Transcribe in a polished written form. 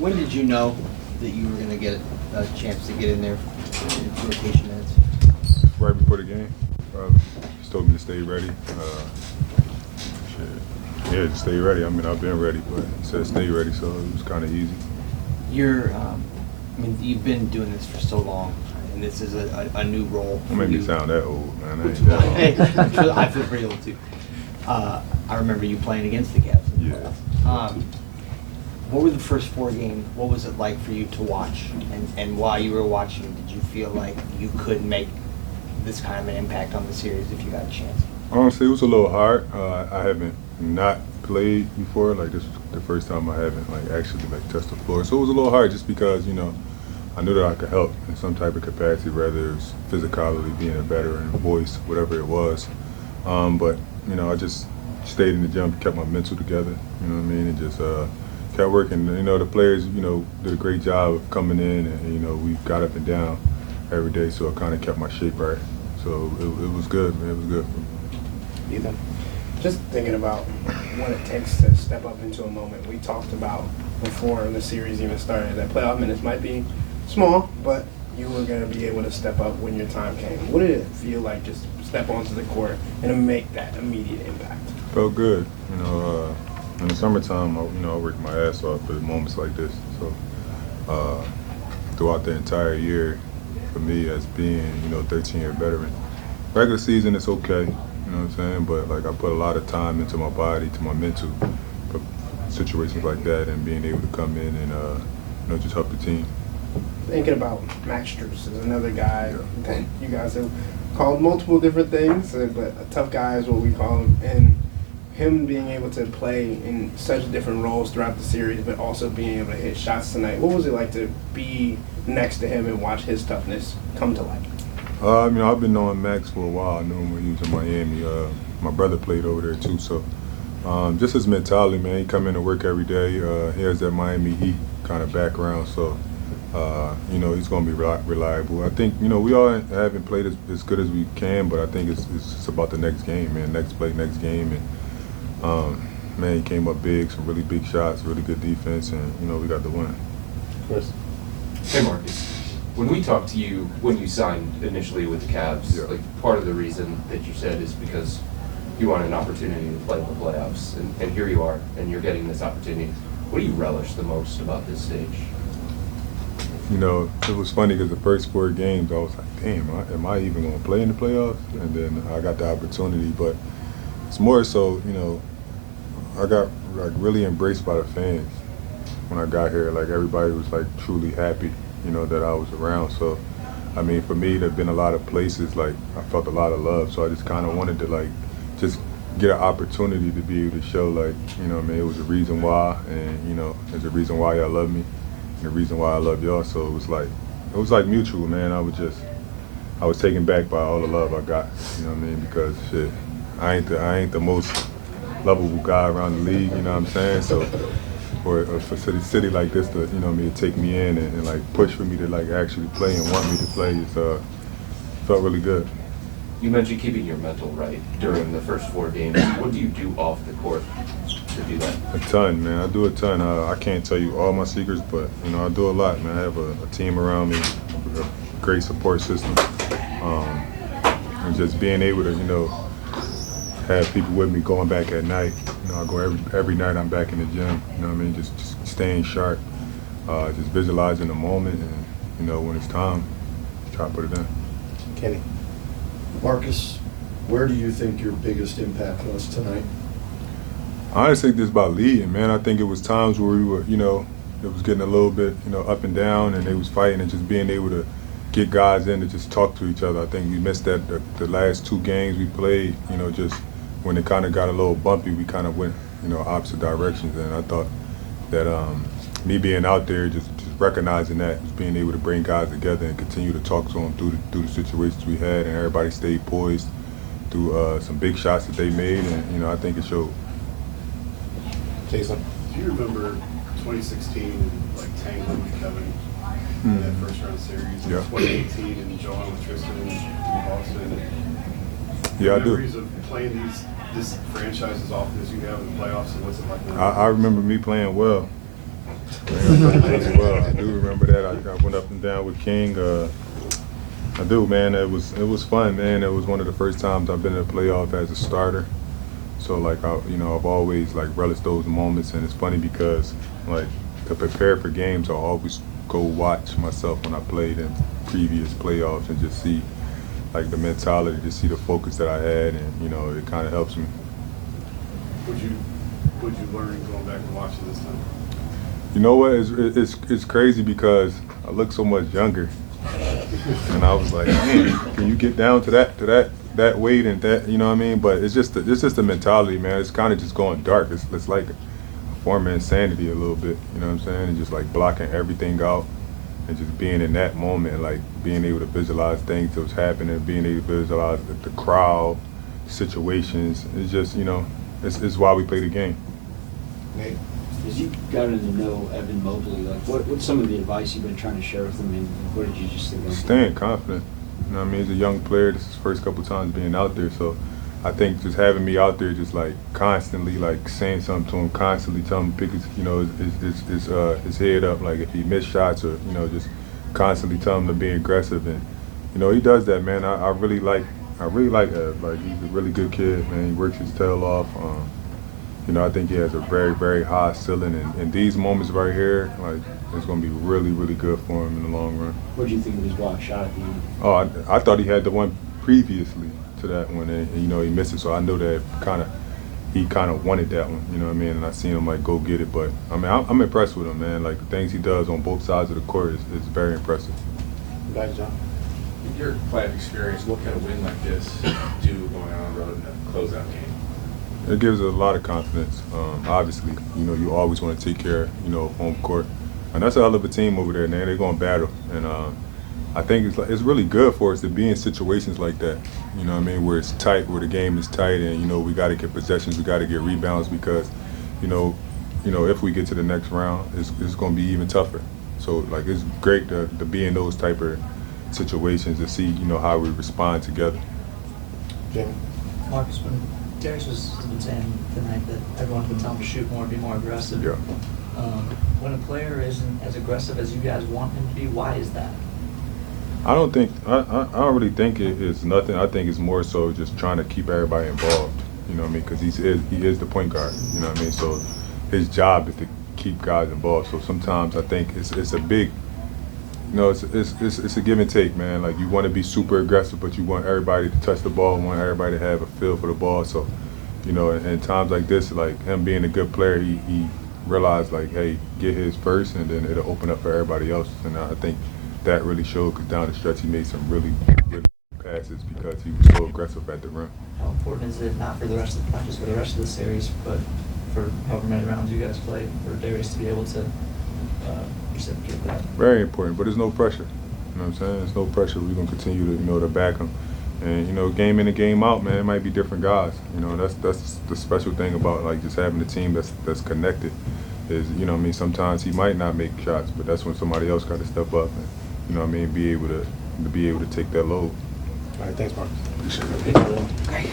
When did you know that you were going to get a chance to get in there in rotation minutes? Right before the game. Just told me to stay ready. Yeah, just stay ready. I mean, I've been ready, but he said stay ready, so it was kind of easy. You've been doing this for so long, and this is a new role. Don't make me sound that old, man. I ain't Well, that old. hey, I feel pretty old too. I remember you playing against the Cavs. Yeah. What were the first 4 games? What was it like for you to watch? And while you were watching, did you feel like you could make this kind of an impact on the series if you got a chance? Honestly, it was a little hard. I haven't not played before. Like, this was the first time I haven't actually touched the floor. So it was a little hard just because, I knew that I could help in some type of capacity, whether it's physicality, being a veteran, voice, whatever it was. But I just stayed in the gym, kept my mental together, you know what I mean, and just kept working. The players, did a great job of coming in, and, we got up and down every day, so it kind of kept my shape right. So it was good, man. It was good for me. Ethan, just thinking about what it takes to step up into a moment. We talked about before the series even started that playoff minutes might be small, but you were going to be able to step up when your time came. What did it feel like just step onto the court and make that immediate impact? Felt good. In the summertime, I worked my ass off for moments like this. So throughout the entire year, for me as being, 13-year veteran, regular season it's okay, you know what I'm saying? But I put a lot of time into my body, to my mental, for situations like that, and being able to come in and just help the team. Thinking about Max Strus is another guy that you guys have called multiple different things, but a tough guy is what we call him. And him being able to play in such different roles throughout the series, but also being able to hit shots tonight. What was it like to be next to him and watch his toughness come to life? I've been knowing Max for a while. I knew him when he was in Miami. My brother played over there too, so just his mentality, man. He come in to work every day. He has that Miami Heat kind of background, so he's going to be reliable. I think we all haven't played as good as we can, but I think it's just about the next game, man. Next play, next game, and man, he came up big, some really big shots, really good defense, and we got the win. Chris. Hey Marcus, when we talked to you when you signed initially with the Cavs, part of the reason that you said is because you wanted an opportunity to play in the playoffs, and here you are, and you're getting this opportunity. What do you relish the most about this stage? It was funny because the first 4 games I was like, damn, am I even going to play in the playoffs? And then I got the opportunity, but it's more so, I got really embraced by the fans when I got here. Everybody was truly happy, that I was around. So, for me, there've been a lot of places I felt a lot of love. So I just kind of wanted to just get an opportunity to be able to show it was a reason why, and there's a reason why y'all love me, and the reason why I love y'all. So it was mutual, man. I was taken back by all the love I got, because shit, I ain't the most lovable guy around the league, you know what I'm saying? So for a city like this to, to take me in and push for me to actually play and want me to play, it felt really good. You mentioned keeping your mental right during the first 4 games. What do you do off the court to do that? A ton, man. I do a ton. I can't tell you all my secrets, but I do a lot, man. I have a team around me, a great support system, and just being able to, have people with me going back at night. I go every night. I'm back in the gym. Just staying sharp, just visualizing the moment, and when it's time, try to put it in. Kenny. Marcus, where do you think your biggest impact was tonight? I honestly think this is about leading, man. I think it was times where we were, it was getting a little bit, up and down, and they was fighting, and just being able to get guys in to just talk to each other. I think we missed that the last 2 games we played, just when it kind of got a little bumpy, we kind of went, opposite directions. And I thought that me being out there, just recognizing that, just being able to bring guys together and continue to talk to them through the situations we had, and everybody stayed poised through some big shots that they made, and I think it showed. Jason. Do you remember 2016 and tangling with Kevin in that first round series? Yeah. 2018 and John with Tristan in Boston. Yeah, I do. Memories of playing this franchise as often as you have in the playoffs, and what's it like now? I remember me playing well Well, I do remember that. I went up and down with King. I do, man. It was fun, man. It was one of the first times I've been in a playoff as a starter. So like I've always like relished those moments, and it's funny because like to prepare for games, I always go watch myself when I played in previous playoffs and just see like the mentality, just see the focus that I had, and it kind of helps me. Would you learn going back and watching this time? You know what? It's crazy because I look so much younger, and I was like, man, can you get down to that weight and that, you know what I mean? But it's just the mentality, man. It's kind of just going dark. It's like a form of insanity a little bit, you know what I'm saying? And just like blocking everything out and just being in that moment, like being able to visualize things that was happening, being able to visualize the crowd, situations. It's just, it's why we play the game. Nate? As you've gotten to know Evan Mobley, like what's some of the advice you've been trying to share with him, and what did you just think of? Staying confident. You know what I mean? He's a young player. This is his first couple times being out there, so I think just having me out there, just like constantly like saying something to him, constantly telling him to pick his head up, like if he missed shots or just constantly telling him to be aggressive, and he does that, man. I really like Ev. Like he's a really good kid, man. He works his tail off. I think he has a very, very high ceiling, and these moments right here, like, it's going to be really, really good for him in the long run. What do you think of his block shot at the end? Oh, I thought he had the one previously to that one, and he missed it, so I know that he kind of wanted that one, you know what I mean? And I seen him like go get it, but I mean, I'm impressed with him, man. Like the things he does on both sides of the court is very impressive. Back, John. In your playoff experience, what can a win like this do going on the road in a closeout game? It gives us a lot of confidence. Obviously, you always want to take care, of home court, and that's a hell of a team over there, man. They're going to battle, and I think it's really good for us to be in situations like that. You know what I mean? Where it's tight, where the game is tight, and we got to get possessions, we got to get rebounds because, if we get to the next round, it's going to be even tougher. So like it's great to be in those type of situations to see how we respond together. Jamie? Marcus, when Darius has been saying tonight that everyone's been telling him to shoot more, be more aggressive. Yeah. When a player isn't as aggressive as you guys want him to be, why is that? I don't really think it's nothing. I think it's more so just trying to keep everybody involved. You know what I mean? Because he is the point guard. You know what I mean? So his job is to keep guys involved. So sometimes I think it's a big, it's a give and take, man. Like you want to be super aggressive, but you want everybody to touch the ball, want everybody to have a feel for the ball. So, in times like this, like him being a good player, he realized like, hey, get his first, and then it'll open up for everybody else. And I think that really showed because down the stretch he made some really, really passes because he was so aggressive at the rim. How important is it not just for the rest of the series, but for however many rounds you guys play, for Darius to be able to reciprocate that? Very important, but there's no pressure. You know what I'm saying? There's no pressure. We're gonna continue to to back him, and game in and game out, man. It might be different guys. That's the special thing about like just having a team that's connected. Is sometimes he might not make shots, but that's when somebody else got to step up and be able to take that load. All right, thanks, Marcus. Appreciate it.